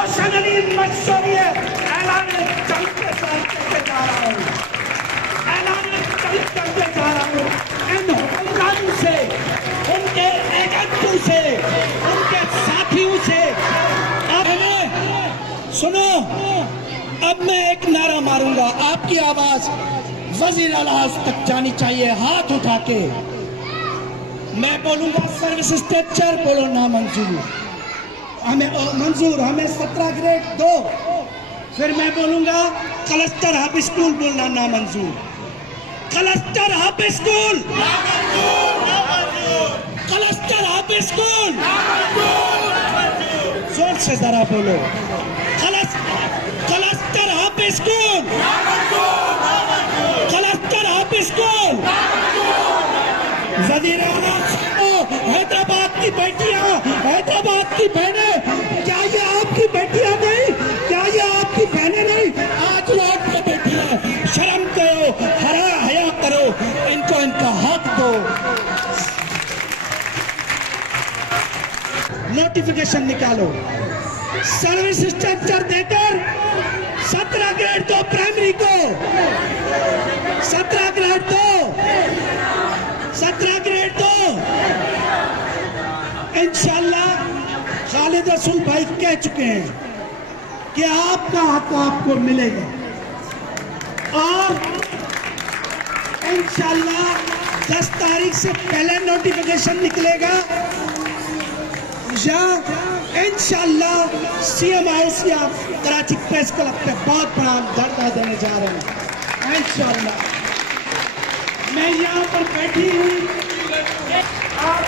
रोशन अली मंसूरिया ऐलान जंग के साथ करके जा रहा हूँ, ऐलान जंग करके जा रहा हूँ इन हुक्मरानों से, उनके एजेंटों से, उनके साथियों से। सुनो, अब मैं एक नारा मारूंगा, आपकी आवाज वजीर आला तक जानी चाहिए, हाथ उठा के। मैं बोलूंगा सर्विस स्ट्रक्चर बोलो ना मंजूर, हमें मंजूर, हमें 17 ग्रेड दो। फिर मैं बोलूंगा क्लस्टर हब स्कूल बोलना ना मंजूर, cluster hub school, cluster hub school, जोर से जरा बोलो, cluster hub school, cluster hub school. वजीर आला, हैदराबाद की बेटियां, हैदराबाद की बहनें, क्या ये आपकी बेटियां नहीं, क्या ये आपकी बहनें नहीं? आज रोड पे बैठी है, शर्म करो, हया करो, इनको इनका हक दो। नोटिफिकेशन निकालो, सर्विस स्ट्रक्चर देकर 17 ग्रेड दो प्राइमरी को, 17 ग्रेड दो, 17 ग्रेड दो। इंशाल्लाह खालिद रसूल भाई कह चुके हैं कि आपका हक आपको मिलेगा और इंशाल्लाह 10 तारीख से पहले नोटिफिकेशन निकलेगा या इंशाल्लाह CMIC कराची प्रेस क्लब पे बहुत बड़ा धरना देने जा रहे हैं इंशाल्लाह। मैं यहाँ पर बैठी हूँ और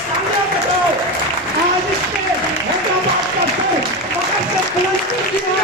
सामने बताओ, आज इसके हैदराबाद का से पकड़ के बुलंद कर दिया,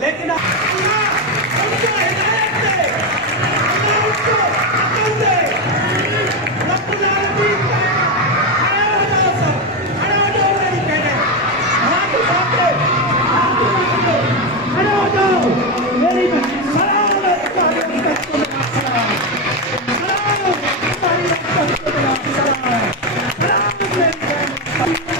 लेकिन उनको हिदायत दे, उनको अकल दे, रब्बुल आलमीन खड़े हो जाओ, सब खड़े हो जाओ, मेरी बहनें हाथ उठा के, हाथ उठा के खड़े हो जाओ मेरी बहन। सलाम तुम्हारी उम्मत को मेरा सलाम, सलाम तुम्हारी उम्मत को मेरा सलाम, सलाम मेरी बहन।